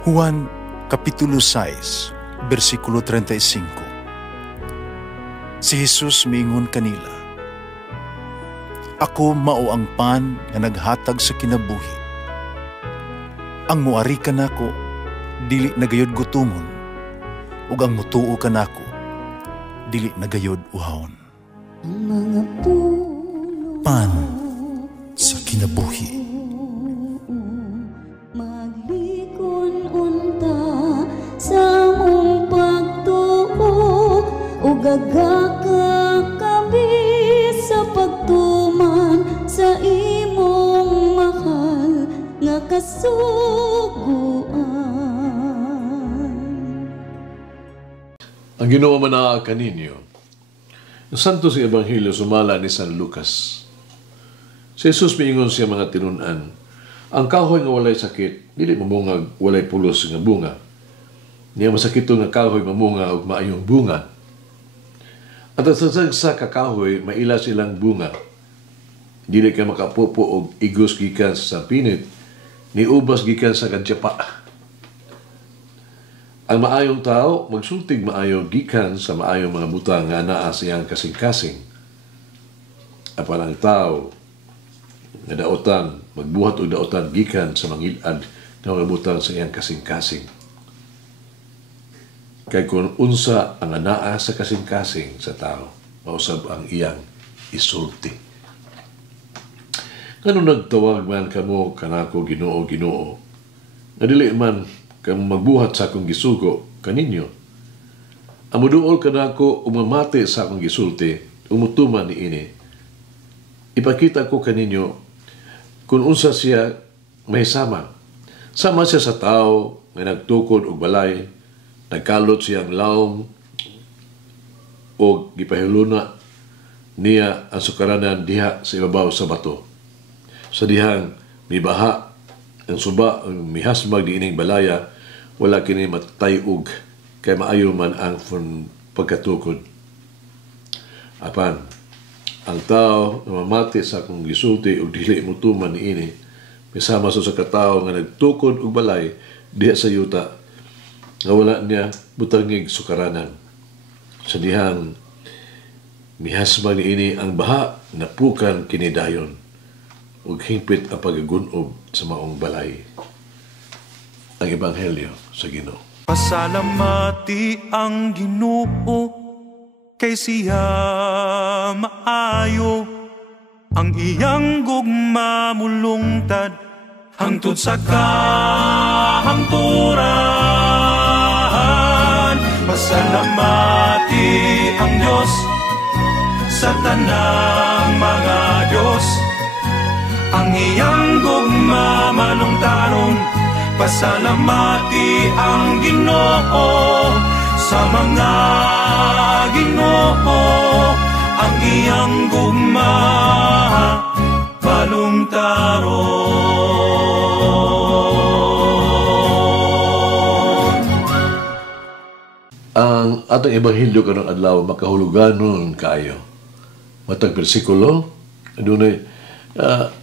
Juan Kapitulo 6, versikulo 35. Si Jesus miingon kanila, "Ako mao ang pan nga naghatag sa kinabuhi. Ang muari kanako dili nagayod gutomon, ug ang mutuo kanako dili nagayod uhawon." Pan sa kinabuhi. Sa mong pagtuo o gagakakabi sa pagtuman sa imong mahal nga kasuguan. Ang Ginoo manaa kaninyo. Ang Santo sa Ebanghelyo sumala ni San Lucas. Si Jesus miingon siya mga tinun-an, ang kahoy nga walay sakit, dili mamungag walay pulos nga bunga. Niya masakito nga kahoy mamunga og maayong bunga. At sa kakahoy, maila silang bunga. Dili ka makapupo og igos gikan sa pinit, ni ubas gikan sa kadyapa. Ang maayong tao, magsultig maayo gikan sa maayong mga butang nga naa siyang kasing-kasing. Apan ang tao, nga daotan, magbuhat og daotan gikan sa mangilad nga mga butang sa iyang kasing-kasing. Kay kung unsa ang anaa sa kasing-kasing sa tao, mausab ang iyang isulti. Kano nagtawag man kamo kanako Ginoo, Ginoo, nga dili man kamo magbuhat sa akong gisugo kaninyo. Ang muduol kanako umamati sa akong gisulti, umutuman ni ini. Ipakita ko kaninyo kung unsa siya may sama. Sama siya sa tao nga nagtukod og balay, nagkalot siyang laom o gipahiluna niya ang sukaranan diha sa ibabaw sa bato. Sa dihang mibaha ang suba ang mihasmag di ining balaya, wala kini matayog kay maayo man ang pagkatukod. Apan ang tao na mamati sa akong gisulti o dili mutuman ni ini, misama sa katao nga nagtukod og balay diha sa yuta, nga wala niya butangig sukaranan. Sa dihang mihasmag ni ini ang baha, napukan kinidayon ug hingpit ang pagagunob sa maong balay. Ang Ebanghelyo sa Ginoo. Pasalamati ang Ginoo kay siya maayo, ang iyang gugma mulungtad hangtod sa kahangturan. Pasalamati ang Diyos sa tanang mga Diyos, ang iyang gugma malungtaron. Pasalamati ang Ginoo sa mga Ginoo, ang iyang gugma malungtaron. Ang atong Ebanghelyo kanang adlaw makahuluganon kaayo. Matag bersikulo adunay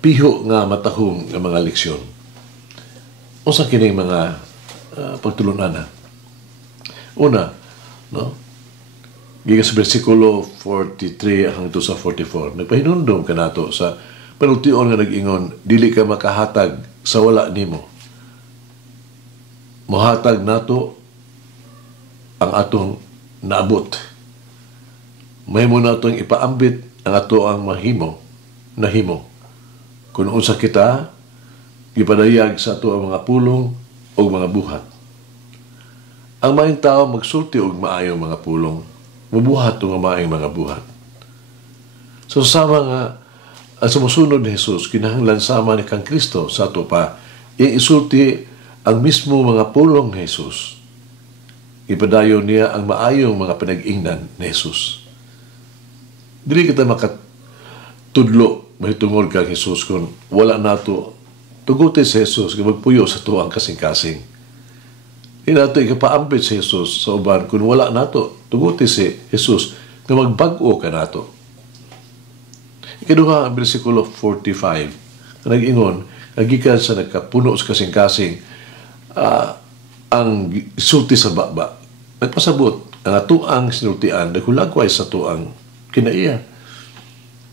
piho nga matahong nga mga leksyon. Usa kining mga pagtulunan. Una, no? Gikan sa bersikulo 43 hangtod sa 44, nagpahinumdom kanato sa panultion nga nag-ingon, dili ka makahatag sa wala nimo. Mohatag nato ang atong naabot. Mahimo natong ipaambit ang ato ang nahimo. Kung unsa kita, ipadayag sa ato ang mga pulong o mga buhat. Ang maayong tao magsulti og maayong mga pulong, mabuhat o maayong mga buhat. So sama nga, ang sumusunod ni Jesus, kinahanglan sama ni kang Kristo sa ato pa, isulti ang mismo mga pulong ni Jesus. Ipadayon niya ang maayong mga pinag-ingnan ni Jesus. Dili kita makatudlo, mahitungod kang Jesus kung wala nato tuguti si Jesus nga magpuyo sa tuwang kasing-kasing. Hindi nato ikapaambit si Jesus sa uban kung wala nato tuguti si Jesus nga magbag-o ka nato. Ikaduha ang bersikulo 45 na nag-ingon, nagikan sa nagkapuno sa kasing-kasing, ang sulti sa baba. Nagpasabot ang atuang sinultian nagkulagway sa tuang kinaiya.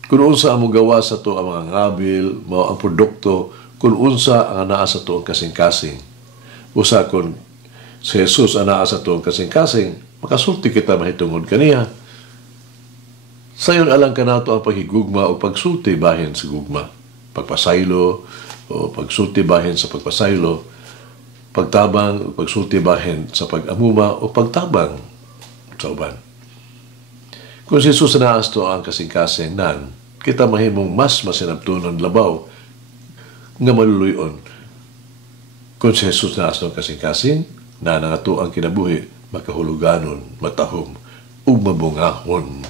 Kung unsa ang gawa sa to ang mga ngabil, mao ang produkto, kung unsa ang anaa sa to ang kasing-kasing. Usa kung si Jesus anaa sa to ang kasing-kasing, makasulti kita mahitungod kaniya. Sayon alang ka nato ang paghigugma o pagsulti bahin sa gugma. Pagpasaylo o pagsulti bahin sa pagpasaylo, pagtabang o pagsulti bahin sa pag-amuma o pagtabang sa uban. Kung si Jesus anaas to ang kasing-kasing nan, kita mahimong mas masinabtunon labaw nga maluluyon. Kung si Jesus anaas to ang kasing-kasing, na nangato ang kinabuhi, makahuluganon, matahom, ug mabungahon.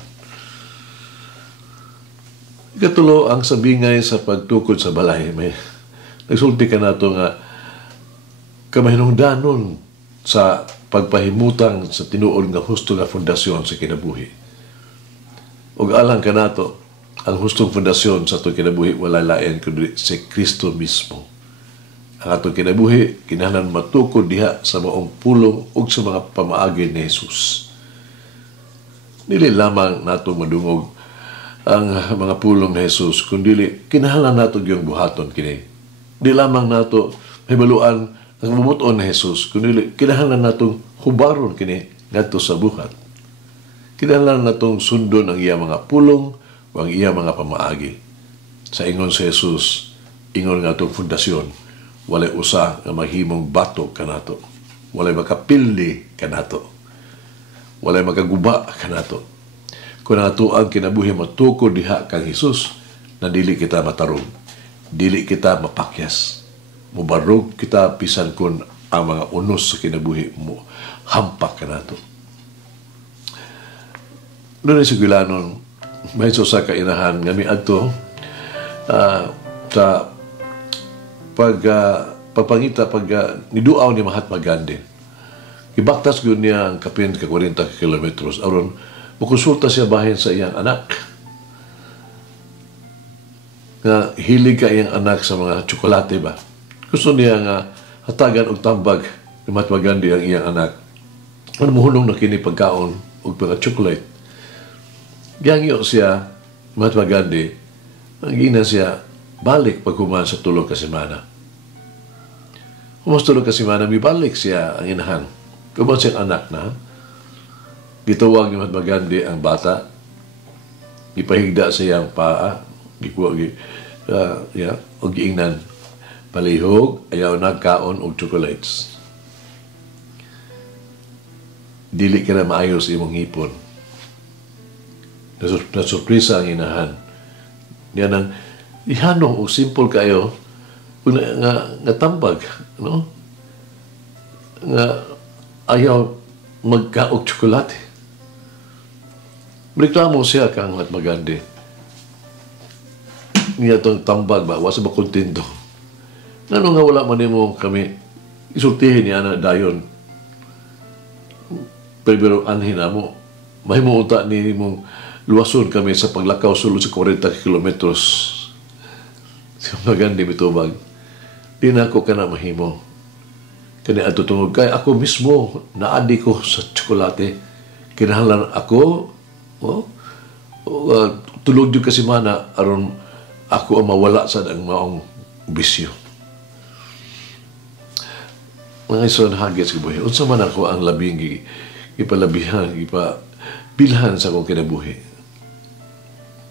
Katulo ang sabingay sa pagtukod sa balay. May nagsulti ka na ito nga kamahinungdanon sa pagpahimutang sa tinuod nga husto nga fundasyon sa kinabuhi. Ug alang ka na ito, ang hustong fundasyon sa itong kinabuhi wala lain kundi si Kristo mismo. Ang atong kinabuhi, kinahanglan matukod diha sa maong pulong ug sa mga pamaagi ni Jesus. Dili lamang nato madungog ang mga pulong ni Jesus, kundi kinahanglan nato yung buhaton kini. Di lamang nato hibaluan ang bumuton ni Jesus, kundi kinahanglan natong hubaron kini ngadto sa buhat. Kinahanglan natong sundon ang iya mga pulong o ang iya mga pamaagi. Sa ingon si Jesus, ingon nga itong fundasyon, walay usa nga mahimong batok kanato, walay makapildi kanato, walay makaguba kanato. Kung nato ang kinabuhi matukod diha kang Jesus, na dili kita matarong, dili kita mapakyas, mubarog kita pisan kun ang mga unos sa kinabuhi mo hampak kanato. Doon sa Gilanon, may sa kainahan nga miadto sa papangita niduaw ni Mahatma Gandhi. Ibaktas ko niya ang kapin ka 40 kilometros aron mukonsulta siya bahin sa iyang anak. Nga hilig ka iyang anak sa mga tsokolate ba? Gusto niya nga hatagan og tambag ni Mahatma Gandhi ang iyang anak. Ano muhulong na kini pagkaon og mga chocolate. Giyangyo siya, Mahatma Gandhi, ang gina siya balik pagkuman sa tulog ka semana. Kumas tulog ka semana, mibalik siya ang inahan. Kuman siyang anak na, gitawag ni Mahatma Gandhi ang bata, ipahigda sa iyang paa, o giingnan, palihog, ayaw nagkaon og chocolates. Dili ka na maayos imong hipon. Nasurpresa ang inahan. Yan ang ihano o simple kayo nga tambag, no? Nga ayaw magkaog tsokolate. Reklamo siya kang Mahatma Gandhi. Niya itong tambag ba? Wasa ba kontento? Ano nga wala man mo kami isultihin niya na dayon. Pero anhin na mo. May muunta ni mong luwason kami sa paglakaw sulod sa 40 kilometros. Si Mahatma Gandhi mitubag. Di na ako ka na mahimo. Kani ato tungod kay ako mismo naadi ko sa tsokolate. Kinahanglan ako tulog yung kasimana aron ako ang mawala sa ang maong bisyo. Mga iso na hagit sa buhay. Unsa man ako ang labing ipalabihan, ipabilhan sa akong kinabuhi.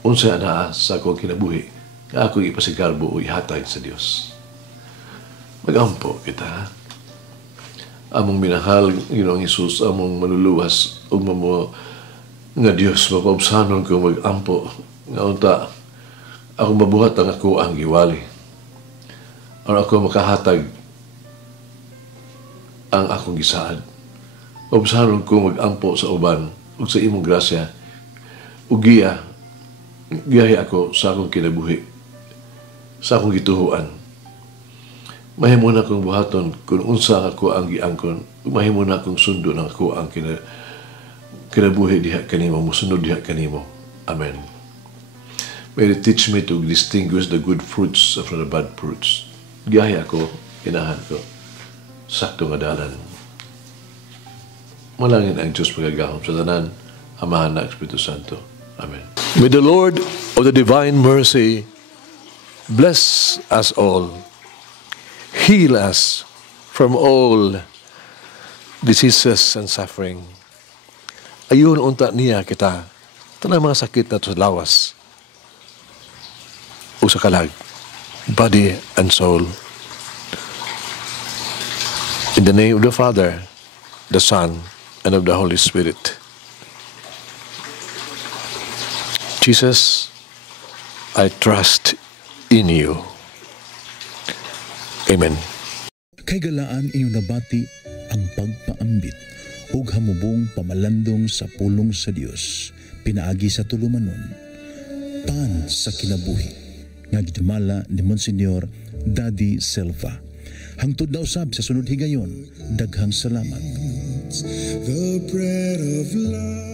Unsa na sa akong kinabuhi, ako ipasigarbo o ihatag sa Dios. Magampo kita. Among minahal, Ginoong Hesus, among manuluwas, o mo nga Dios, mapaubsanon ko mag-ampo, nga unta, ako mabuhat ang ako ang giwali. Or ako makahatag ang akong gisaad. Mapaubsanon ko mag-ampo sa uban, ug sa imong grasya, ug giyahi ako sa akong kinabuhi, sa akong gituhuan. Mahimo na akong buhaton kung unsa ako ang giangkon, ug mahimo na akong sundo ng ako ang kinabuhi diha kanimo, musunod diha kanimo. Amen. May it teach me to distinguish the good fruits from the bad fruits. Giyahi ako, inahan ko, sakto nga dalan. Malangin ang Diyos magagahom sa tanan, Amahan na Espiritu Santo. Amen. May the Lord of the divine mercy bless us all, heal us from all diseases and suffering. Ayun unta niya kita, tanang mga sakit na sa lawas o sa kalag, body and soul. In the name of the Father, the Son, and of the Holy Spirit. Jesus, I trust in you. Amen. Kay galaan inyong nabati ang pagpaambit ug hamubong pamalandong sa pulong sa Dios pinaagi sa tulumanon. Pan sa kinabuhi nga gidumala ni Monsignor Daddy Silva. Hangtod na usab sa sunod higayon, daghang salamat. The bread of life.